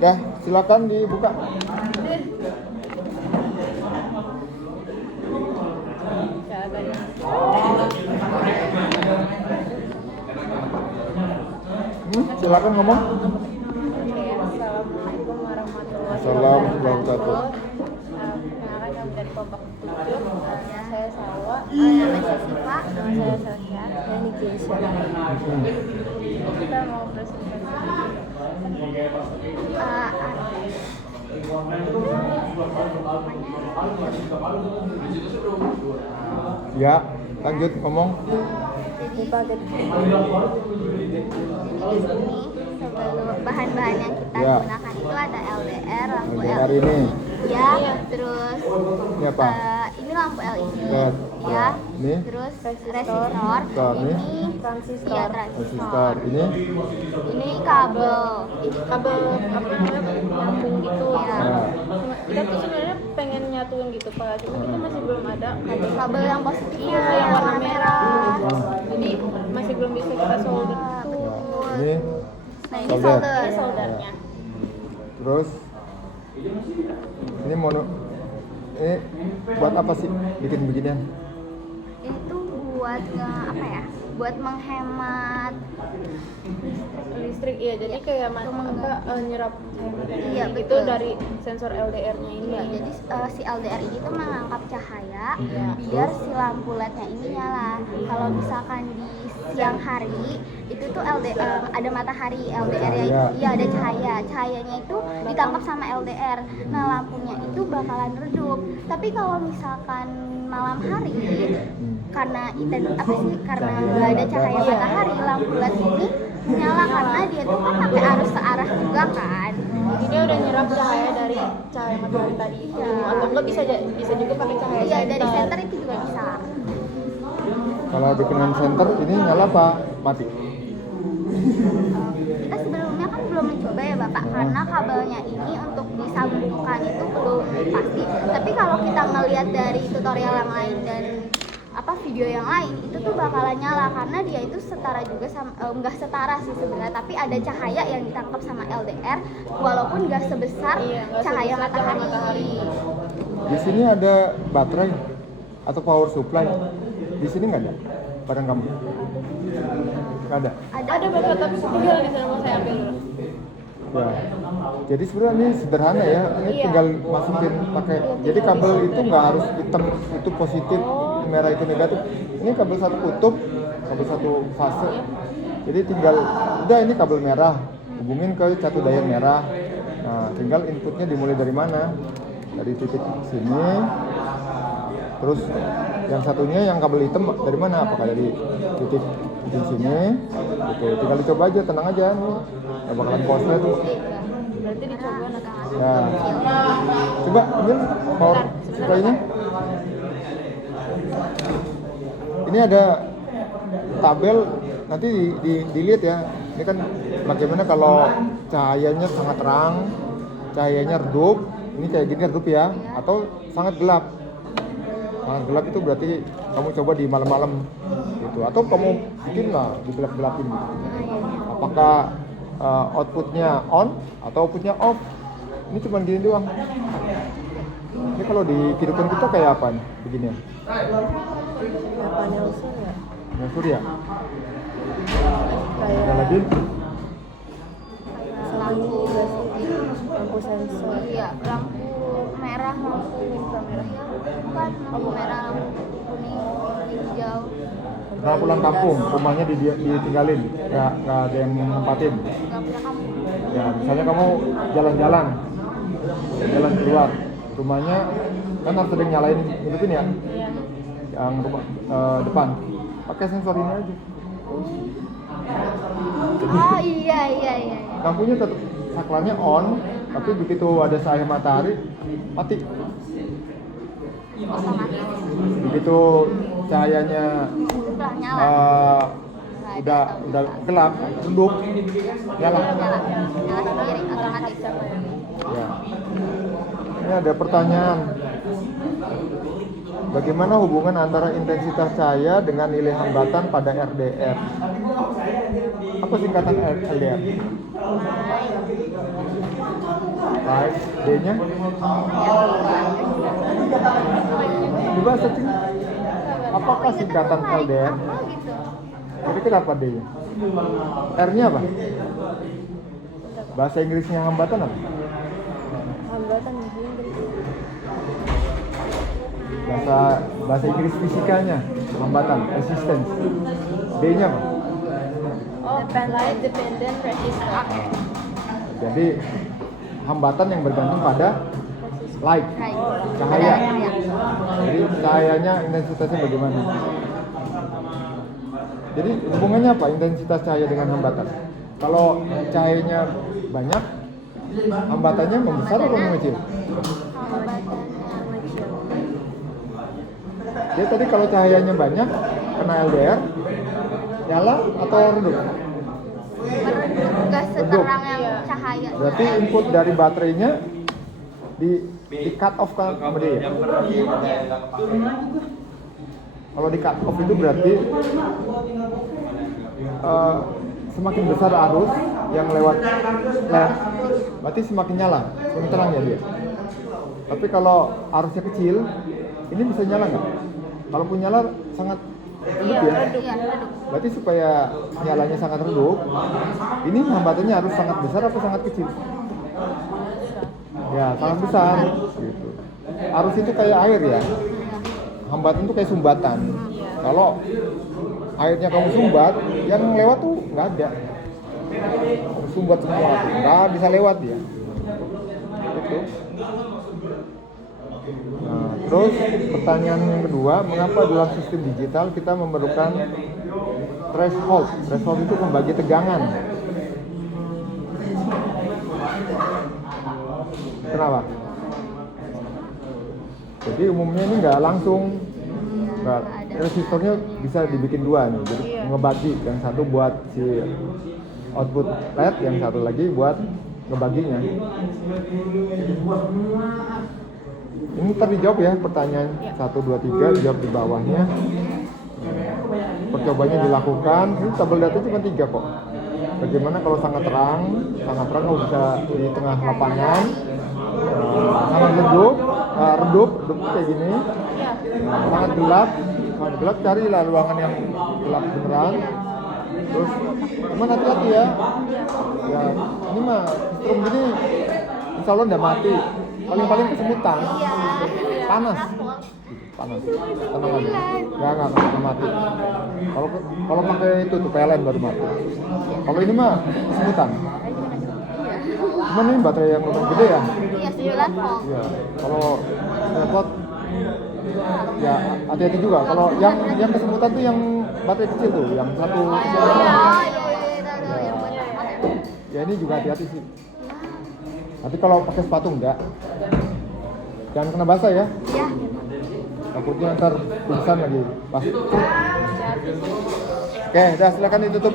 Dah, silakan dibuka. Silakan ngomong. Assalamualaikum warahmatullahi Assalamualaikum wabarakatuh. Perkenalkan kami dari Kompak 7. Saya Salwa. Nama saya Siva. Nama saya Sasha. Dan Niki Isya. Kita mau presentasi. Ya, lanjut ngomong. Jadi di sini sebelum bahan-bahan yang kita Ya. gunakan itu ada LDR, lampu LDR LED, ini. ya, terus Ini apa? ini lampu LED, Lihat. ya, Ini terus Resistor. resistor, Ini ini Transistor. iya, resistor. Ini ini kabel, Kabel apa namanya nyambung gitu. ya, Kita tuh sebenarnya pengen nyatuin gitu Pak, cuma kita masih belum ada kabel yang positif, Iya, yang warna merah. Jadi Masih belum bisa kita solder gitu. ini nah ini solder. solder. Ini soldernya. Terus ini mono. Ini buat apa sih bikin beginian? Ini tuh buat apa ya? Buat menghemat. Listrik, iya, jadi kayak nyerap Iya, itu betul. dari sensor LDR-nya ini. Iya, jadi si LDR ini tuh menangkap cahaya Iya. biar si lampu LED-nya ini nyala. Kalau misalkan di siang hari itu tuh ada matahari LDR ya, Cahaya. iya ada cahaya. Cahayanya itu ditangkap sama LDR. Nah, lampunya itu bakalan redup. Tapi kalau misalkan malam hari karena karena nggak ada cahaya Iya. matahari, lampu LED ini nyala karena dia tuh kan pakai arus searah juga kan. Jadi dia udah nyerap cahaya dari cahaya matahari tadi itu. Iya. Atau enggak bisa juga pakai cahaya Iya, dari center itu juga bisa. Kalau bikinan center ini nyala apa? Mati. Kita sebelumnya kan belum mencoba ya Bapak, karena kabelnya ini untuk disambungkan itu belum pasti. Tapi kalau kita ngelihat dari tutorial yang lain dan video yang lain, itu tuh bakalan nyala karena dia itu setara juga sama, nggak setara sih sebenarnya, tapi ada cahaya yang ditangkap sama LDR walaupun nggak sebesar nggak cahaya sebesar matahari. matahari. Di sini ada baterai atau power supply. Di sini nggak ada. Barang kamu? Nggak ada. Ada bapak tapi tinggal di sana, mau saya ambil dulu. Ya. Jadi sebenarnya ini sederhana ya. Ini Iya. tinggal masukin pakai. Jadi kabel itu nggak harus hitam itu positif, merah itu negatif. Ini kabel satu kutub, kabel satu fase. Jadi tinggal udah ini kabel merah, hubungin ke catu daya merah. Nah, tinggal inputnya dimulai dari mana? Dari titik sini. Terus yang satunya yang kabel hitam dari mana? Apakah dari titik sini? Gitu. Tinggal dicoba aja, tenang aja nih. Nggak bakalan korslet tuh. Berarti dicoba nanti. Ya. Coba ambil power supply-nya. Ini ada tabel, nanti dilihat ya. Ini kan bagaimana kalau cahayanya sangat terang, cahayanya redup. Ini kayak gini redup ya, atau sangat gelap. Sangat gelap itu berarti kamu coba di malam-malam gitu, atau kamu bikin lah digelap-gelapin gitu. Apakah outputnya on atau outputnya off? Ini cuma gini doang. Ini kalau di kehidupan kita kayak apa nih begini? Panel surya. Yang surya. Ada Kayak lagi? lampu juga sih, lampu sensor. Iya, lampu merah, lampu inframerah ya, bukan lampu merah, lampu kuning, hijau. Pernah pulang kampung, rumahnya ditinggalin, nggak ada yang nempatin. Nggak punya kamu. Ya, misalnya kamu jalan keluar, rumahnya kan harus ada yang nyalain hidupin ya, Iya. yang rumah depan, pakai sensor ini aja. Oh iya. Lampunya tetap saklarnya on, tapi begitu ada cahaya matahari mati. Otomatis Begitu cahayanya setelah nyala. udah gelap, redup, nyala. Nyala sendiri otomatis. Ya. Ini ada pertanyaan. Bagaimana hubungan antara intensitas cahaya dengan nilai hambatan pada RDR? Apa singkatan LDR? Right. D-nya? Coba searching. Apakah singkatan LDR? Apa gitu? Kira-kira apa D-nya? R-nya apa? Bahasa Inggrisnya hambatan apa? Hambatan di Inggris. Bahasa Inggris fisikanya hambatan, resistance. D-nya apa? Oh, light dependent resistor. Jadi hambatan yang bergantung pada light, Right. cahaya. Cahaya. Jadi cahayanya intensitasnya bagaimana? Jadi hubungannya apa intensitas cahaya dengan hambatan? Kalau cahayanya banyak, hambatannya membesar atau mengecil? Hambatannya kecil. Jadi tadi kalau cahayanya banyak, kena LDR, nyala atau redup? Meredup gas seterang yang cahaya. Berarti input dari baterainya di cut off kan sama dia ya? Kalau di cut off itu berarti semakin besar arus yang lewat led, berarti semakin nyala, semakin terang ya dia. Tapi kalau arusnya kecil, ini bisa nyala nggak? Kalaupun nyala sangat redup ya. Iya, redup. Berarti supaya nyalanya sangat redup, ini hambatannya harus sangat besar atau sangat kecil? Ya, sangat besar. Gitu. Arus itu kayak air ya. Hambatan itu kayak sumbatan. Kalau airnya kamu sumbat, yang lewat tuh nggak ada. Kamu sumbat semua, nggak bisa lewat dia. Itu. Nah, terus pertanyaan yang kedua, mengapa dalam sistem digital kita memerlukan threshold? Threshold itu pembagi tegangan. Kenapa? Jadi umumnya ini nggak langsung, nggak, resistornya bisa dibikin dua nih, jadi ngebagi, yang satu buat si output LED, yang satu lagi buat ngebaginya. Ini ntar dijawab ya pertanyaan 1, 2, 3, dijawab di bawahnya. Percobanya dilakukan, ini tabel data cuma 3 kok. Bagaimana kalau sangat terang kalau bisa di tengah lapangan, sangat redup kayak gini, sangat gelap carilah ruangan yang gelap beneran. Terus cuman hati-hati ya, ini mah strom gini insya Allah nggak mati, paling kesemutan, panas, tenang aja, nggak mati. Kalau pakai itu tuh PLN baru mati. Kalau ini mah kesemutan. Cuman ini baterai yang lumayan gede ya. Iya, 9 volt. Iya. Kalau 9 volt ya hati-hati juga. Kalau yang kesemutan tuh yang baterai kecil tuh, yang satu. Oh iya, tahu yang buat apa? Ya ini juga hati-hati sih. Nanti kalau pakai sepatu enggak. Jangan kena basah ya. Ya. Takutnya ntar pingsan lagi pas. Oke, udah silakan ditutup.